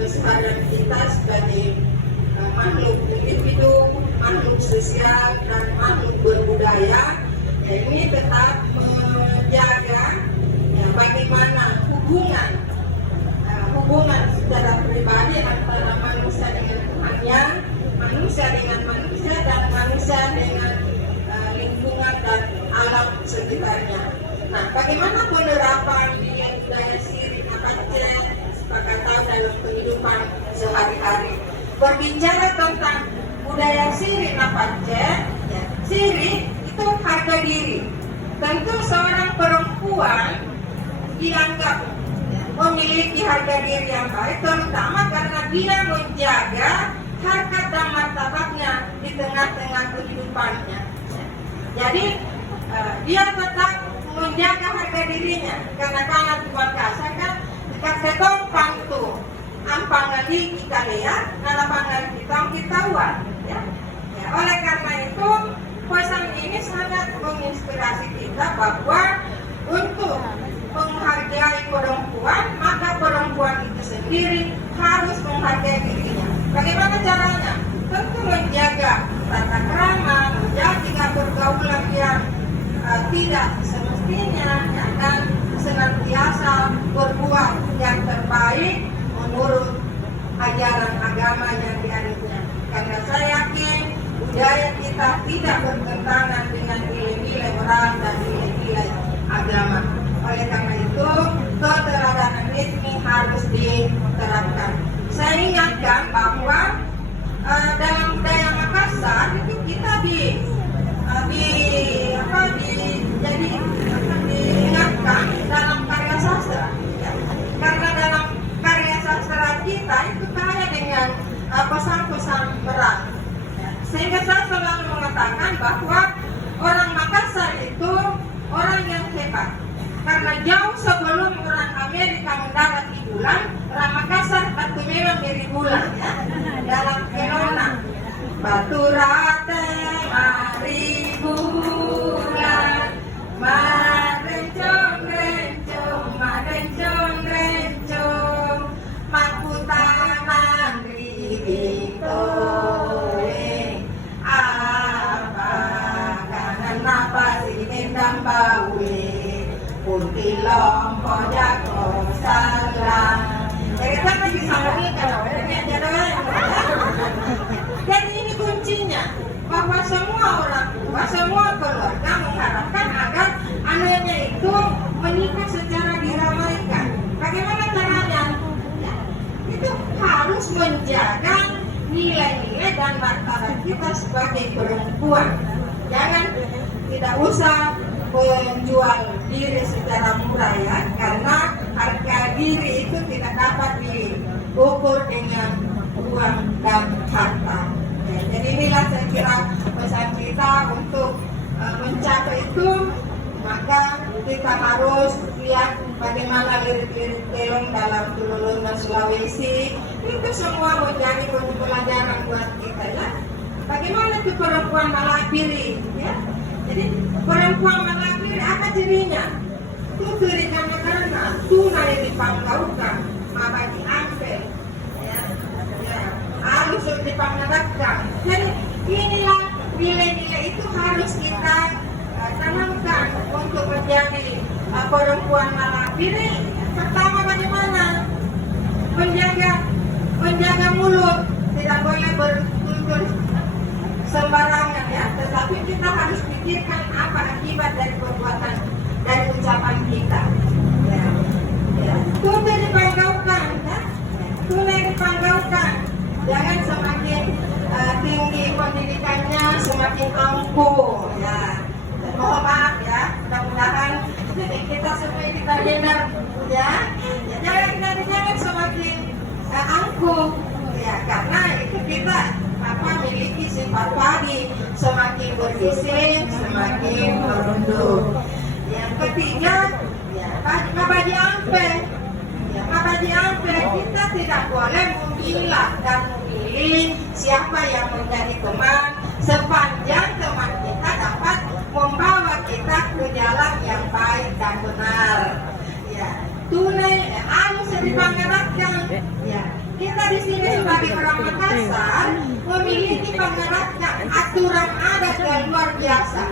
kesadaran kita sebagai makhluk individu, makhluk sosial, dan makhluk berbudaya, ini tetap menjaga bagaimana hubungan secara pribadi antara manusia dengan Tuhannya, manusia dengan manusia, dan manusia dengan lingkungan dan alam sekitarnya. Nah, bagaimana penerapan budaya Siri Napacce Pakatau dalam kehidupan sehari-hari? Berbicara tentang budaya Siri Napacce, Siri itu harga diri. Tentu seorang perempuan dianggap memiliki harga diri yang baik, terutama karena dia menjaga harkat dan martabatnya di tengah-tengah kehidupannya. Jadi dia tetap menjaga harga dirinya, karena di Makassar kan ketong pantu ampang lagi kita lihat dalam pangan kita uang, ya. Oleh karena itu pesan ini sangat menginspirasi kita bahwa untuk menghargai perempuan, maka perempuan itu sendiri harus menghargai dirinya. Bagaimana caranya? Tentu menjaga tata krama, menjaga pergaulan yang tidak semestinya, dan senantiasa berbuat yang terbaik menurut ajaran agama yang dianutnya. Karena saya yakin budaya kita tidak bertentangan dengan nilai-nilai moral dan nilai-nilai agama. Oleh karena itu, keteladanan ini harus diterapkan. Saya ingatkan bahwa dalam budaya Makassar itu kita diingatkan dalam karya sastra. Karena dalam karya sastra kita itu kaya dengan pesan-pesan berat. Sehingga saya selalu mengatakan bahwa orang Makassar itu orang yang hebat. Karena jauh sebelum orang Amerika mendarat di bulan, orang Makassar batu memang dari bulan, ya. Dalam kelona baturate mari bulan marencong makutanan ribito apa kanan apa sinendang bawe putih lompok jago salam. Kita kan bisa mengikat, jadi ini kuncinya bahwa semua orang tua, semua keluarga mengharapkan agar anaknya itu menikah secara diramaikan. Bagaimana caranya? Ya, itu harus menjaga nilai-nilai dan martabat kita sebagai perempuan. Jangan, tidak usah menjual diri secara murah, ya, karena harga diri itu tidak dapat diukur dengan uang dan harta. Ya, jadi inilah saya kira pesan kita untuk mencapai itu, maka kita harus lihat bagaimana lirik-lirik Telong dalam Tululun dan Sulawesi itu semua menjadi pelajaran buat kita, ya. Bagaimana itu perempuan malapiri, ya. Jadi perempuan malapiri apa cirinya? Itu cirinya karena tunai dipanggaukan, mabagi ampe, ya, halus dipanggaukan. Jadi inilah nilai-nilai itu harus kita tanamkan untuk menjadi perempuan malapiri. Pertama bagaimana? Menjaga mulut, tidak boleh bertutur sembarangan, ya, tetapi kita harus pikirkan apa akibat dari perbuatan dan ucapan kita. Ya. Tunai dipanggaukan, ya. Tunai dipanggaukan. Jangan semakin tinggi pendidikannya semakin angkuh, ya. Mohon maaf, ya. Mudah-mudahan kita semua kita dengar, ya. Jangan semakin angkuh, ya, karena itu kita memiliki sifat padi, semakin berbisik, semakin merunduk. Yang ketiga, ya, mabadi ampe. Ya, mabadi ampe, kita tidak boleh memilah dan memilih siapa yang menjadi teman, sepanjang teman kita dapat membawa kita ke jalan yang baik dan benar. Ya, tunai harus dipanggilkan. Ya, kita di sini sebagai orang Makassar memiliki pengertian aturan adat yang luar biasa.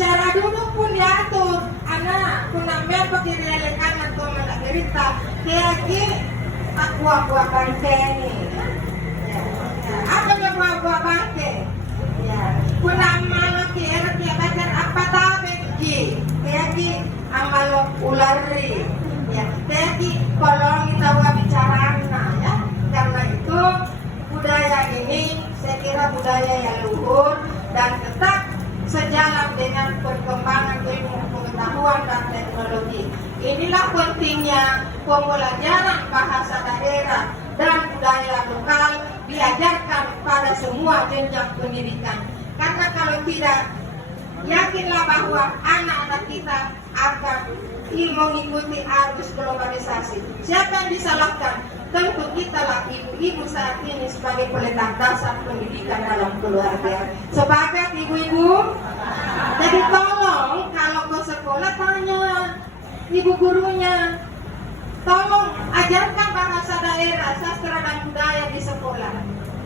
Cara duduk pun diatur, anak punang pakai lelekan atau mendak cerita kayak buah-buah bangkai ini. Apa yang buah-buah bangkai? Punang malam kira baca apa tahu begini, kayak amal ulari. Ya, jadi kalau kita bicara ya, karena itu budaya ini saya kira budaya yang luhur dan tetap sejalan dengan perkembangan ilmu pengetahuan dan teknologi. Inilah pentingnya pembelajaran bahasa daerah dan budaya lokal diajarkan pada semua jenjang pendidikan. Karena kalau tidak, yakinlah bahwa anak-anak kita akan mengikuti arus globalisasi. Siapa yang disalahkan? Tentu kita lah ibu-ibu saat ini sebagai peletak dasar pendidikan dalam keluarga. Sebagai ibu-ibu, jadi tolong kalau ke sekolah tanya ibu gurunya, tolong ajarkan bahasa daerah, sastra dan budaya di sekolah.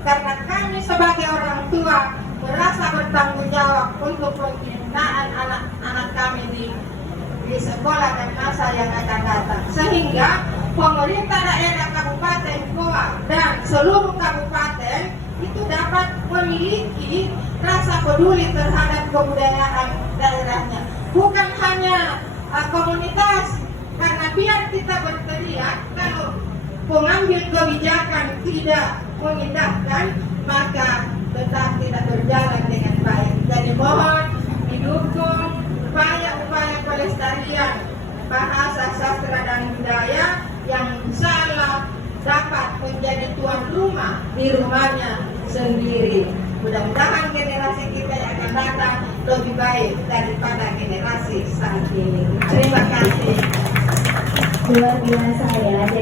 Karena kami sebagai orang tua merasa bertanggung jawab untuk pembinaan anak-anak kami di sekolah dan masa yang akan datang, sehingga pemerintah daerah kabupaten, kota dan seluruh kabupaten itu dapat memiliki rasa peduli terhadap kebudayaan daerahnya, bukan hanya komunitas. Karena biar kita berteriak kalau pengambil kebijakan tidak mengindahkan, maka tetap tidak berjalan dengan baik. Jadi mohon didukung upaya-upaya pelestarian bahasa, sastra dan budaya yang insya Allah dapat menjadi tuan rumah di rumahnya sendiri. Mudah-mudahan generasi kita yang akan datang lebih baik daripada generasi saat ini. Terima kasih. Luar biasa ya. Jadi